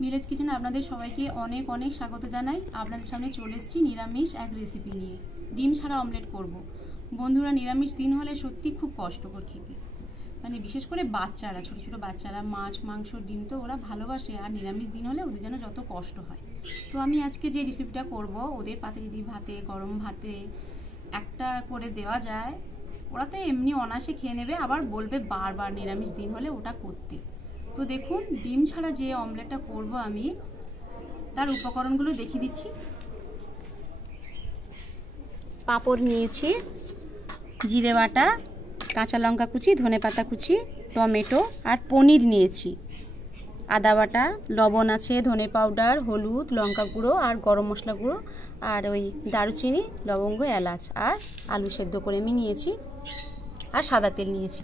Village কিচেনে আপনাদের সবাইকে অনেক অনেক স্বাগত জানাই। আপনাদের সামনে চলে এসেছি নিরামিষ এক রেসিপি নিয়ে। ডিম ছাড়া অমলেট করব। বন্ধুরা, নিরামিষ দিন হলে সত্যি খুব কষ্টকর খেতে, মানে বিশেষ করে বাচ্চারা, ছোটো ছোটো বাচ্চারা মাছ মাংস ডিম তো ওরা ভালোবাসে, আর নিরামিষ দিন হলে ওদের যেন যত কষ্ট হয়। তো আমি আজকে যে রেসিপিটা করব, ওদের পাতে যদি ভাতে, গরম ভাতে একটা করে দেওয়া যায়, ওরা তো এমনি অনায়াসে খেয়ে নেবে, আবার বলবে বারবার নিরামিষ দিন হলে ওটা করতে। তো দেখুন, ডিম ছাড়া যে অমলেটটা করব আমি, তার উপকরণগুলো দেখিয়ে দিচ্ছি। পাঁপড় নিয়েছি, জিরে বাটা, কাঁচা লঙ্কা কুচি, ধনেপাতা কুচি, টমেটো আর পনির নিয়েছি, আদা বাটা, লবণ আছে, ধনে পাউডার, হলুদ, লঙ্কা গুঁড়ো আর গরম মশলা গুঁড়ো, আর ওই দারুচিনি, লবঙ্গ, এলাচ, আর আলু সেদ্ধ করে আমি নিয়েছি, আর সাদা তেল নিয়েছি।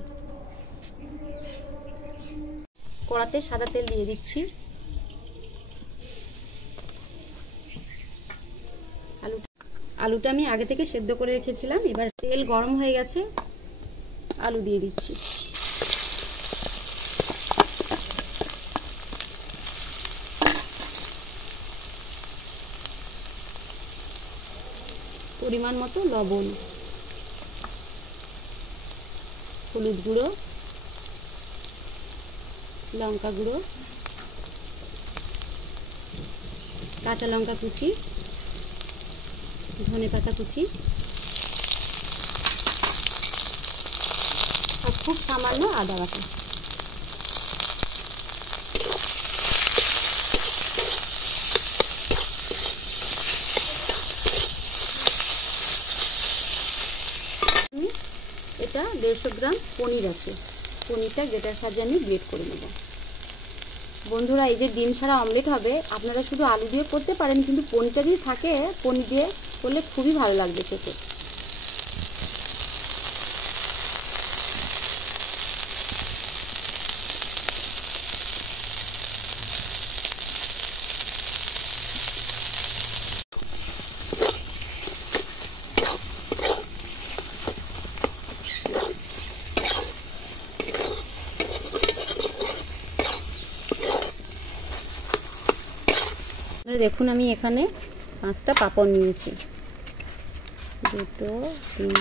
কড়াতে সাদা তেল দিয়ে দিচ্ছি। আলুটা আমি আগে থেকে সেদ্ধ করে রেখেছিলাম। এবার তেল গরম হয়ে গেছে, আলু দিয়ে দিচ্ছি। পরিমাণ মতো লবণ, হলুদ গুঁড়ো, লঙ্কা গুঁড়ো, কাঁচা লঙ্কা কুচি, ধনেপাতা কুচি, আর খুব সামান্য আদা বাটা। এটা 150 গ্রাম পনির আছে, পনিরটা গ্রেটার সাহায্যে আমি গ্রেট করে নেব। বন্ধুরা, এই যে ডিম ছাড়া অমলেট হবে, আপনারা শুধু আলু দিয়ে করতে পারেন, কিন্তু পনিরটা যদি থাকে, পনির দিয়ে করলে খুবই ভালো লাগবে খেতে। দেখুন, আমি এখানে 5টা পাঁপড় নিয়েছি, 2, 3,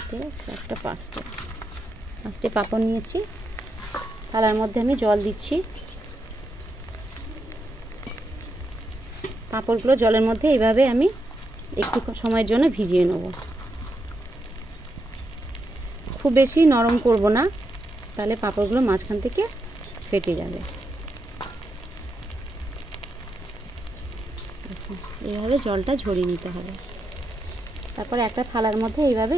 4, 5টে পাঁপড় নিয়েছি। থালার মধ্যে আমি জল দিচ্ছি। পাঁপড়গুলো জলের মধ্যে এইভাবে আমি একটু সময়ের জন্য ভিজিয়ে নেব। খুব বেশি নরম করব না, তাহলে পাঁপড়গুলো মাঝখান থেকে ফেটে যাবে। এইভাবে জলটা ঝরিয়ে নিতে হবে। তারপরে একটা থালার মধ্যে এইভাবে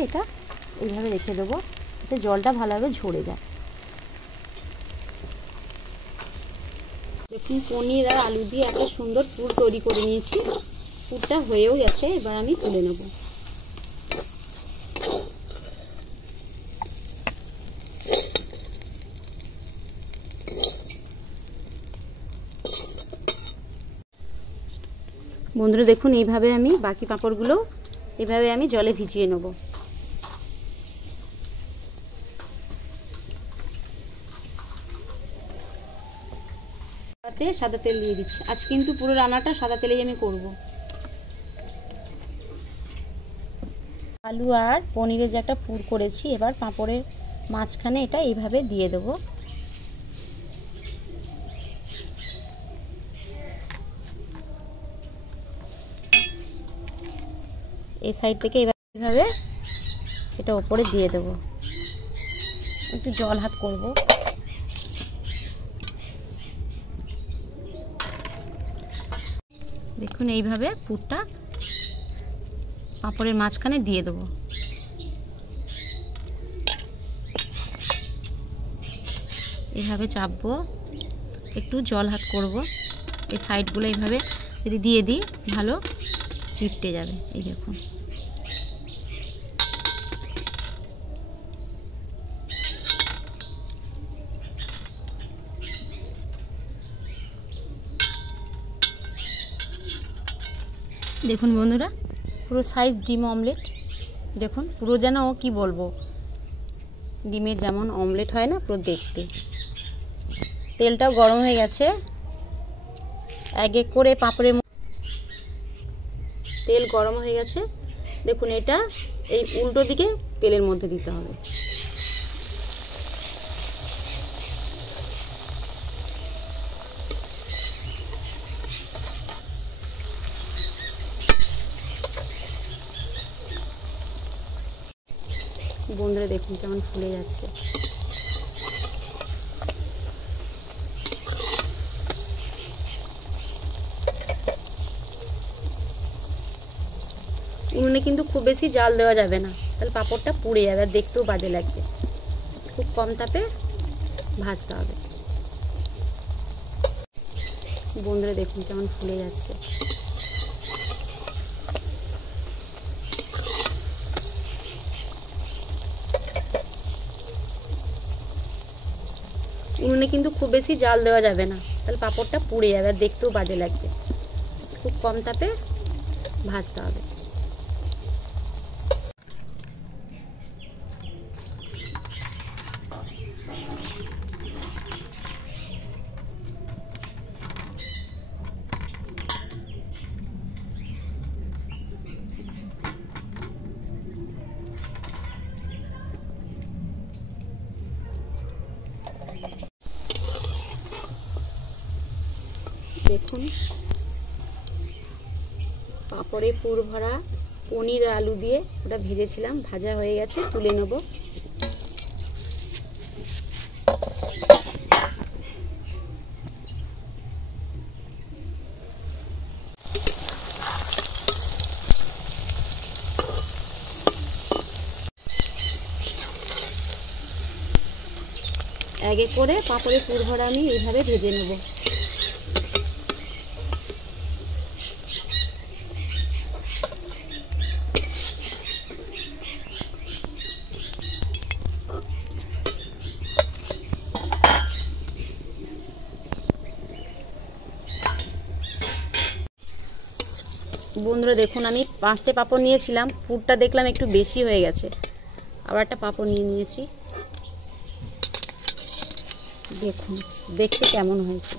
রেখে দেবো, যাতে জলটা ভালোভাবে ঝরে যায়। দেখুন, পনির আর আলু দিয়ে একটা সুন্দর পুর তৈরি করে নিয়েছি। পুরটা হয়েও গেছে, এবার আমি তুলে নেব। বন্ধুরা দেখুন, এইভাবে আমি বাকি পাঁপড়গুলো এভাবে আমি জলে ভিজিয়ে নেব। সাদা তেল দিয়ে দিচ্ছি। আজ কিন্তু পুরো রান্নাটা সাদা তেলেই আমি করব। আলু আর পনিরের যে একটা পুর করেছি, এবার পাঁপড়ের মাঝখানে এটা এইভাবে দিয়ে দেব। এই সাইড থেকে এইভাবে এটা উপরে দিয়ে দেব। একটু জল হাত করব। দেখুন, এইভাবে পুরটা পাঁপড়ের মাঝখানে দিয়ে দেব। এইভাবে চাপবো, একটু জল হাত করব। এই সাইডগুলো এইভাবে যদি দিয়ে দিই, ভালো চিপটে যাবে। এই দেখুন, দেখুন বন্ধুরা, পুরো সাইজ ডিম অমলেট। দেখুন, পুরো যেন কি বলবো, ডিমের যেমন অমলেট হয় না, পুরো দেখতে। তেলটাও গরম হয়ে গেছে, এক এক করে পাঁপড়ের তেল গরম হয়ে গেছে। দেখুন এটা এই উল্টো দিকে তেলের মধ্যে দিতে হবে। বন্ধুরা দেখুন কেমন ফুলে যাচ্ছে। উনুনে কিন্তু খুব বেশি জাল দেওয়া যাবে না, তাহলে পাঁপড়টা পুড়ে যাবে আর দেখতেও বাজে লাগবে। খুব কম তাপে ভাজতে হবে। বন্ধুরা দেখুন কেমন ফুলে যাচ্ছে। উনুনে কিন্তু খুব বেশি জাল দেওয়া যাবে না, তাহলে পাঁপড়টা পুড়ে যাবে আর দেখতেও বাজে লাগবে। খুব কম তাপে ভাজতে হবে। দেখুন পাঁপড়ে পুর ভরা পনির আলু দিয়ে ওটা ভেজেছিলাম, ভাজা হয়ে গেছে, তুলে নেব। এক এক করে পাঁপড়ে পুর ভরা আমি এইভাবে ভেজে নেব। বন্ধুরা দেখুন আমি 5টে পাঁপড় নিয়েছিলাম, পুরটা দেখলাম একটু বেশি হয়ে গেছে, আবার একটা পাঁপড় নিয়েছি। দেখুন দেখতে কেমন হয়েছে,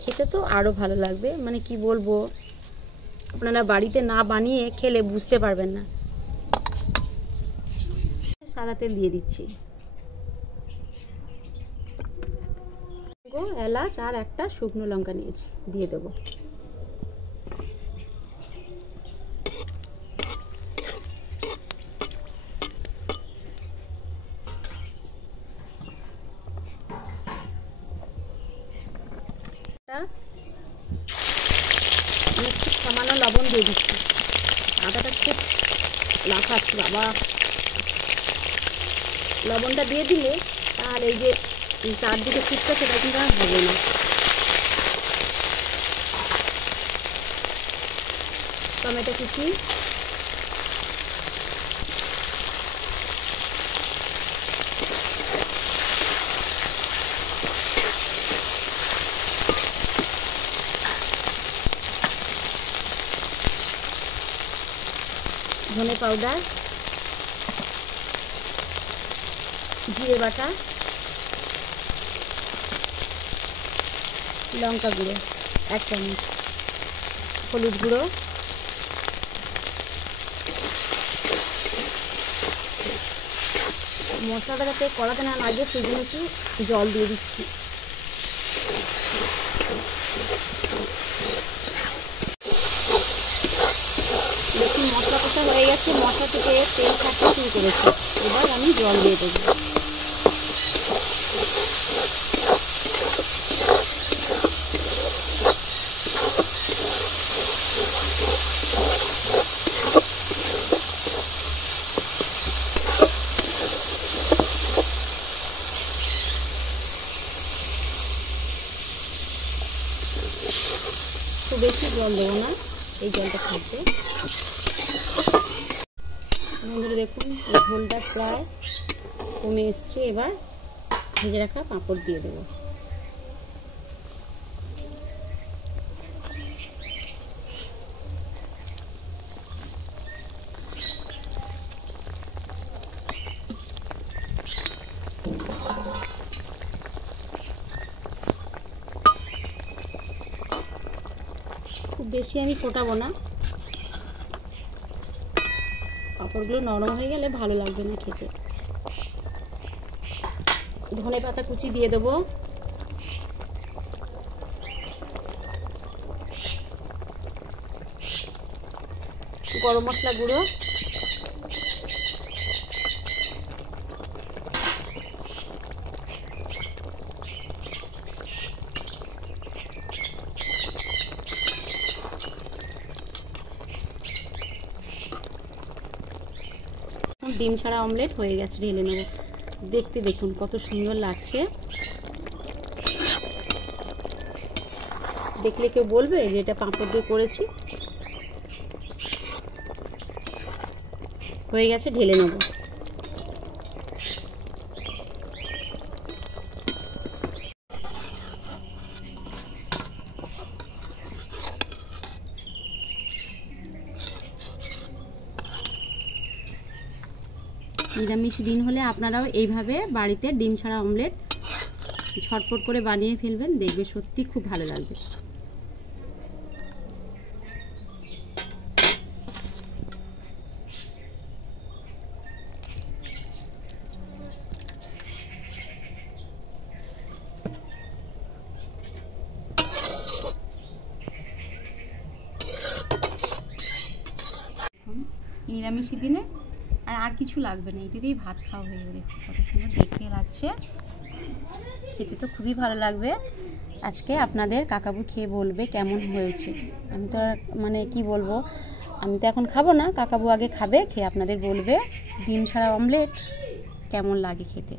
খেতে তো আরও ভালো লাগবে। মানে কি বলবো, আপনারা বাড়িতে না বানিয়ে খেলে বুঝতে পারবেন না। সাদা তেল দিয়ে দিচ্ছি, এলাচ আর একটা শুকনো লঙ্কা নিয়েছি, দিয়ে দেবো। সামান্য লবণ দিয়ে দিচ্ছি। আটাটা খুব লাফাচ্ছে বাবা। লবণটা দিয়ে দিলে আর এই যে চারদিকে চিপটা সেটা কিন্তু আর হবে না। টমেটো কুচি, ধনে পাউডার, জিরে বাটা, লঙ্কা গুঁড়ো 1 চামচ, হলুদ গুঁড়ো, মশলাটা যাতে কড়াতে না লাগে সেই জন্য একটু জল দিয়ে দিচ্ছি। দেখুন মশলা কষা হয়ে গেছে, মশলা থেকে তেল ছাড়তে শুরু করেছে। এবার আমি জল দিয়ে দেবো। খুব বেশি জল দেবো না, এই জলটা থাকবে। বন্ধুরা দেখুন ঝোলটা প্রায় কমে এসছে। এবার ভেজে রাখা পাঁপড় দিয়ে দেবো। খুব বেশি আমি ফোটাবো না, পাঁপড়গুলো নরম হয়ে গেলে ভালো লাগবে না খেতে। ধনে পাতা কুচি দিয়ে দেবো, গরম মশলা গুঁড়ো, ডিম ছাড়া অমলেট হয়ে গেছে, ঢেলে নেব। দেখতে দেখুন কত সুন্দর লাগছে, দেখলে কেউ বলবে যে এটা পাঁপড় দিয়ে করেছি। হয়ে গেছে, ঢেলে নেব। নিরামিষ দিন হলে আপনারাও এইভাবে বাড়িতে ডিম ছাড়া অমলেট ঝটপট করে বানিয়ে ফেলবেন, দেখবে সত্যি খুব ভালো লাগবে। নিরামিষ দিনে আর কিছু লাগবে না, এটা দিয়েই ভাত খাওয়া হয়ে যাবে। কত সুন্দর দেখতে লাগছে, খেতে তো খুবই ভালো লাগবে। আজকে আপনাদের কাকাবু খেয়ে বলবে কেমন হয়েছে। আমি তো মানে কি বলবো, আমি তো এখন খাবো না, কাকাবু আগে খাবে, খেয়ে আপনাদের বলবে ডিম ছাড়া অমলেট কেমন লাগে খেতে।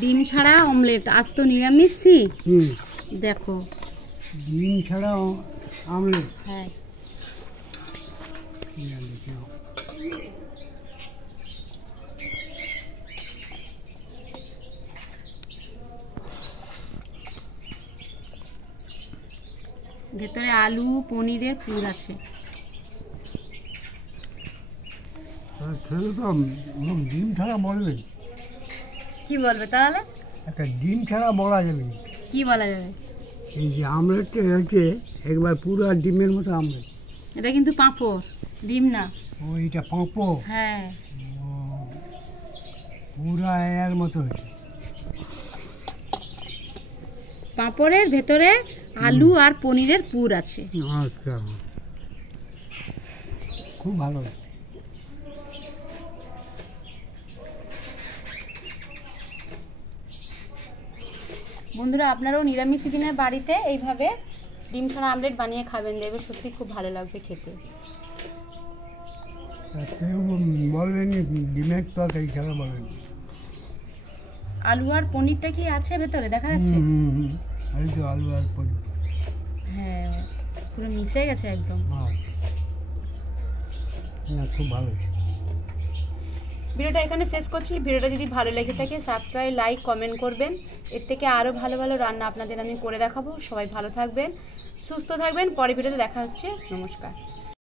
ডিম ছাড়া অমলেট, আজ তো নিরামিষ। দেখো ডিম ছাড়া অমলেট, হ্যাঁ ভেতরে আলু পনিরের পুর আছে। ডিম ছাড়া বলবে কি বলবে তাহলে? একটা ডিম ছাড়া বলা যাবে, কি বলা যাবে? এই যে আমলেটটা হচ্ছে একবার পুরো ডিমের মতো আমলেট। এটা কিন্তু পাঁপড়, ডিম না। ওইটা পাঁপড়, হ্যাঁ পুরা এর মতো হয়েছে। পাঁপড়ের ভেতরে আলু আর পনিরের পুর আছে। আচ্ছা, খুব ভালো। বন্ধুরা আপনারাও নিরামিষ দিনের বাড়িতে এইভাবে ডিম ছাড়া আমলেট বানিয়ে খাবেন, দেখবে সত্যি খুব ভালো লাগবে খেতে। কেউ বলবেন ডিমের তরকারি ছাড়া বলবেন। আলু আর পনিরটা কি আছে ভেতরে দেখা যাচ্ছে? এই তো আলু আর পনির, হ্যাঁ পুরো মিশে গেছে একদম। খুব ভালো। ভিডিওটা এখানে শেষ করছি। ভিডিওটা যদি ভালো লেগে থাকে সাবস্ক্রাইব, লাইক, কমেন্ট করবেন। এর থেকে আরও ভালো ভালো রান্না আপনাদের আমি করে দেখাবো। সবাই ভালো থাকবেন, সুস্থ থাকবেন। পরের ভিডিওতে দেখা হচ্ছে। নমস্কার।